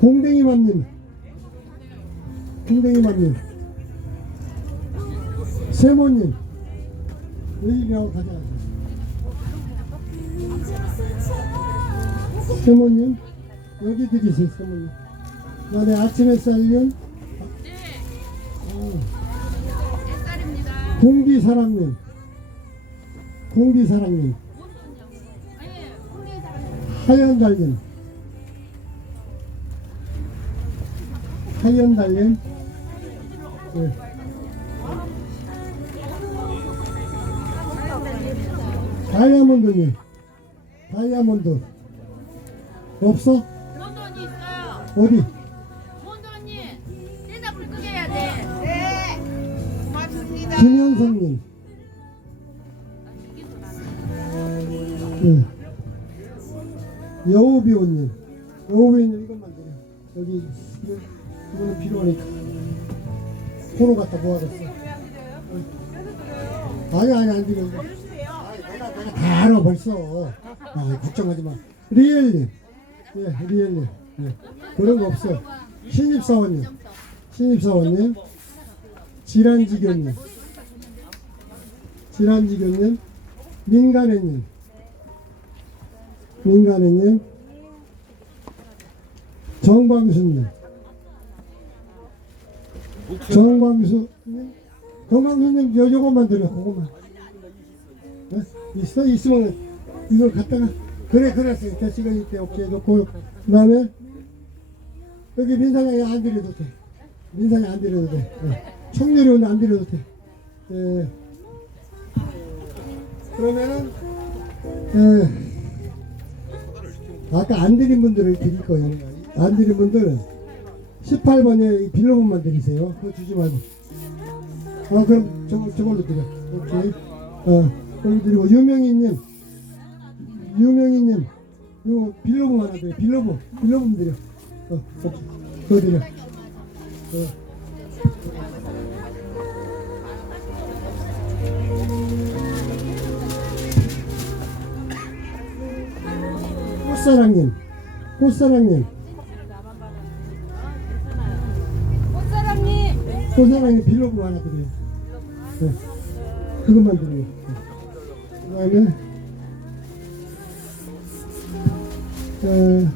공댕이 맘님, 공댕이 맘님, 세모님, 의리하고 가져가세요. 세모님, 여기 드리세요, 세모님. 나네 아침 햇살님, 어, 햇살입니다. 공기사랑님, 공기사랑님. 하얀 달님, 하얀 달님, 네. 다이아몬드님, 다이아몬드 없어? 언니 있어요. 어디? 언니. 대답을 끄게 해야 돼. 네. 고맙습니다. 김현성님, 네. 여우비오님, 여우비오님 이것만 드려. 여기 이거는 필요하니까 코로 갖다 모아뒀어. 아니 아니 안 드려. 이거. 다 알아 벌써. 아 걱정하지 마. 리엘님, 예 리엘님, 예 그런 거 없어. 신입사원님, 신입사원님, 질환지교님, 질환지교님, 민간애님, 민간애님, 정광수님, 정광수님, 정광수님 요 요것만 드려, 그것만. 네? 있어 있으면 이걸 갖다가 그래 그래 될 시간 있대 오케이 놓고 그 다음에 여기 민사장에 안 드려도 돼. 민사장에 안 드려도 돼. 네. 청렬이 오늘 안 드려도 돼. 예. 그러면은 예. 아까 안 드린 분들을 드릴 거예요. 안 드린 분들은 18번에 빌로분만 드리세요. 그거 주지 말고. 아 그럼 저 저걸로 드려. 오케이. 어 여기 드리고 유명희님, 유명희님, 요 빌로분 하나 드려. 빌로분, 빌로분 드려. 어, 오케이. 그거 드려. 어. 꽃사랑님, 꽃사랑님, 꽃사랑님 빌로분 하나 드려요. 네. 그것만 드려요. 그 다음에, 어,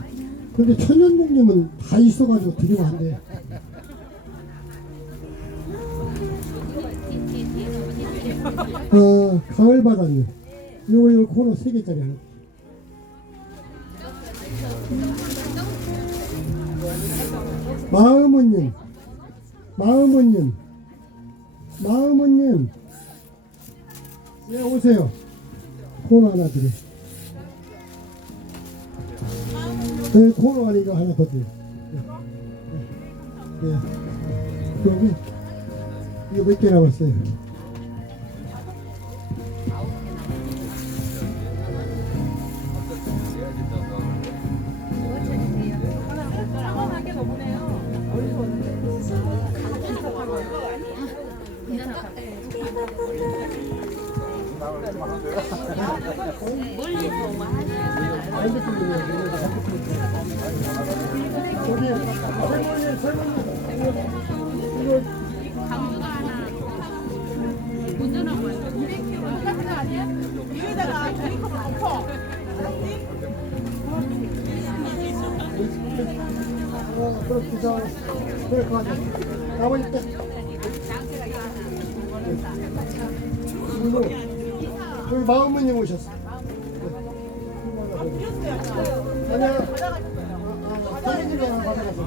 근데 천연목님은 다 있어가지고 안 돼. 어, 가을바다님. 요거, 요거 코너 세 개짜리 하나. 마음은님, 마음은님, 마음은님, 예, 오세요. 코너 하나 드려. 네, 코너 아니 이거 하나 더 드려. 예. 예. 그리고 이거 몇 개 남았어요? 그렇게 저 그래 가자. 나머지 때. 여기 마음은님 오셨어. 아니야. 사진이 하나 받아가서.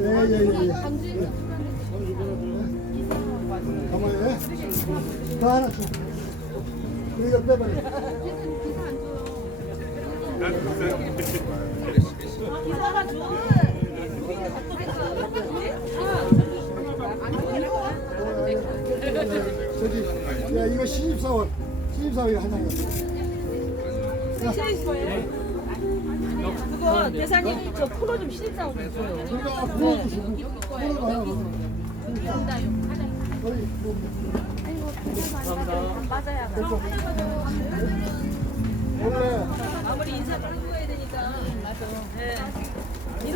예예예. 가만히 해. 더 하나 줘. 이거 빼버려. 기사가 줘. 저기 야 이거 신입사원 신입사원 이거 하나 그거 대사님 저 프로 좀 신입사원 있어요. 보여주시고 보여가 하나 거의 뭐 맞아야 원래 마무리 인사 좀 해야 되니까. 맞아. 네.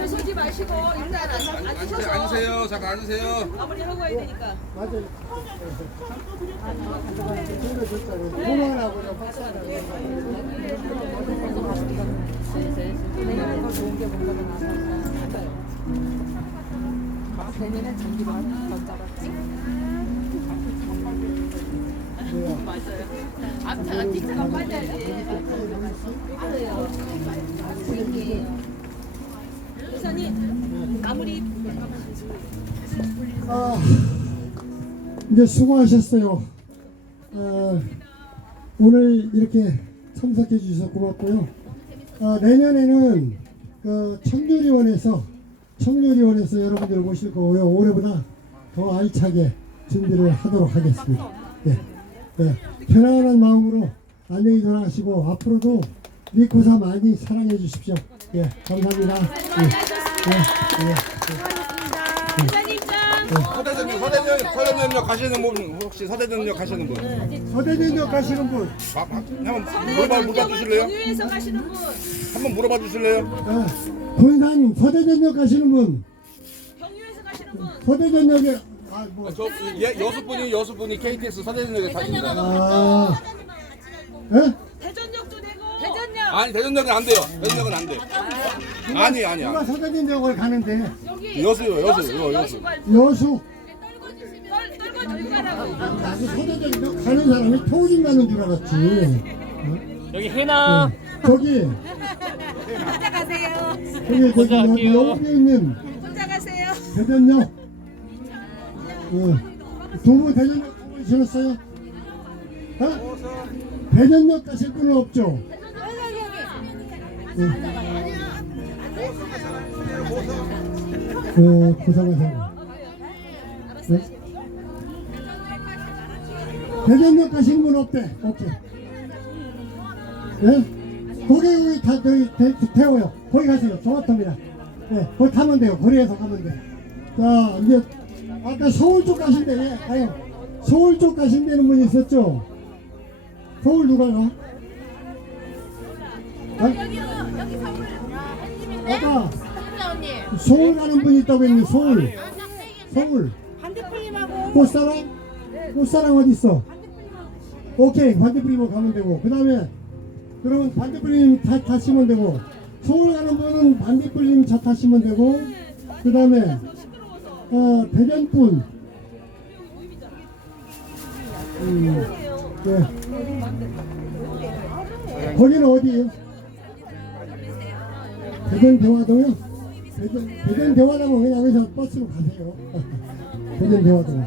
이러시면 마시고 일단 앉- 앉으셔서 앉으세요. 잠깐 앉으세요. 마무리 하고 가야 되니까. 맞아요. 그만하고요. 앞차가 뒤차가 빠져야지. 우선이 마무리. 아, 이제 수고하셨어요. 아, 오늘 이렇게 참석해 주셔서 고맙고요. 아, 내년에는 그 청교리원에서 청교리원에서 여러분들 모실 거고요. 올해보다 더 알차게 준비를 하도록 하겠습니다. 네, 네. 편안한 마음으로 안녕히 돌아가시고 앞으로도 리코사 많이 사랑해 주십시오. 예, 감사합니다. 예. 서대전역, 서대전역, 서대전역 가시는 분 혹시 서대전역 가시는 분? 서대전역 가시는 분 막, 막, 한번 물어봐, 물어봐 주실래요? 경유에서 가시는 분, 한번 물어봐 주실래요? 아, 군산 서대전역 가시는 분, 경유에서 가시는 분, 서대전역에 아, 뭐, 저 예, 여섯 분이 여섯 분이 KTX 서대전역에 타십니다. 아, 예? 대전역도 되고 대전역. 아니 대전역은 안 돼요. 대전역은 안 돼. 아니 아니 누가 아니. 서대전역을 가는데 여수요 여수 이거 여수. 여수. 나도 서대전역 가는 사람이 토우진 가는 줄 알았지. 여기 해남 예. 저기 혼자 가세요. 저기 저기 할게요. 영업비님 혼자 가세요. 대전역 어. 두분 대전역 가보셨어요? 어? 대전역 가실 분은 없죠? 어, 고생하세요. 네? 대전역 가시는 분 없대. 오케이. 예? 거기 거기 다 저기 태, 태워요. 거기 가세요. 정확합니다. 예, 거기 타면 돼요. 거리에서 가면 돼. 자, 이제 아까 서울 쪽 가신대. 예, 가요. 서울 쪽 가신다는 분이 있었죠? 서울 누가 가? 아, 여기 서울. 팬님인데? 아까 언니. 서울 가는 분이 있다고 했는데 서울. 서울. 반대풀님하고 꽃사랑? 꽃사랑 어디 있어? 오케이 반대풀이로 가면 되고 그 다음에 그러면 반대풀림 차 타시면 되고 서울 가는 분은 반대풀림 차 타시면 되고 그 다음에 어, 대전 분 음, 네. 거기는 어디예요? 대전 대화동요? 대전, 대전 대화동은 그냥 여기서 버스로 가세요. 대전 대화동.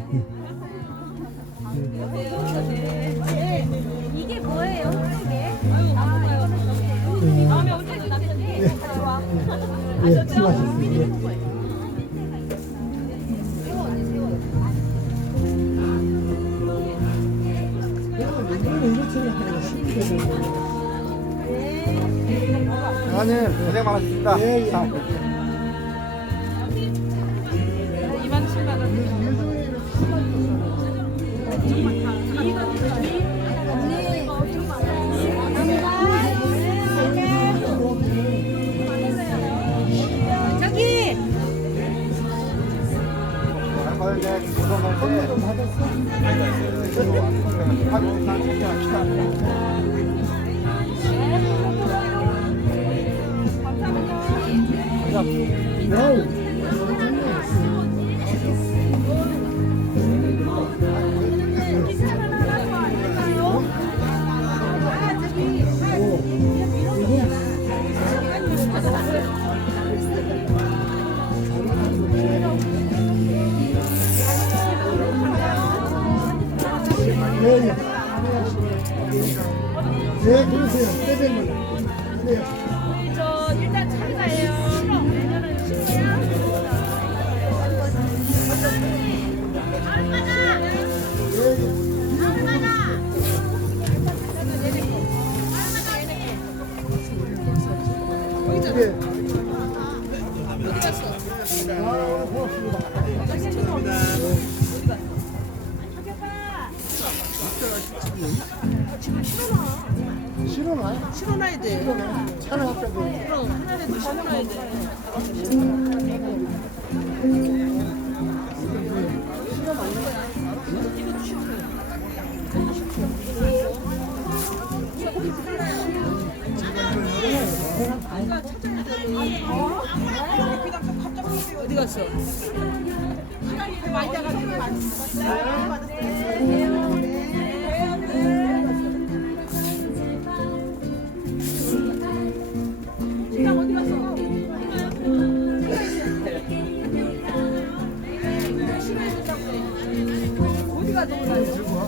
네. 이게 뭐예요? 이게? 네. 마음에 엄청 남편이 가져와. 예, 수고하셨습니다. 예. 장관님 고생 많으셨습니다. 예, 예. 이만 7만 원. 저기 받았어? 와 실어놔? 실어놔야 돼. 실어놔. 차는 앞에도. 그럼 하나라도 실어놔야 돼. 실어 맞는 거야. 이것도 실어. 어디 갔어? 많이 나가서 많이 받았어요. 그게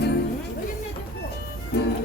여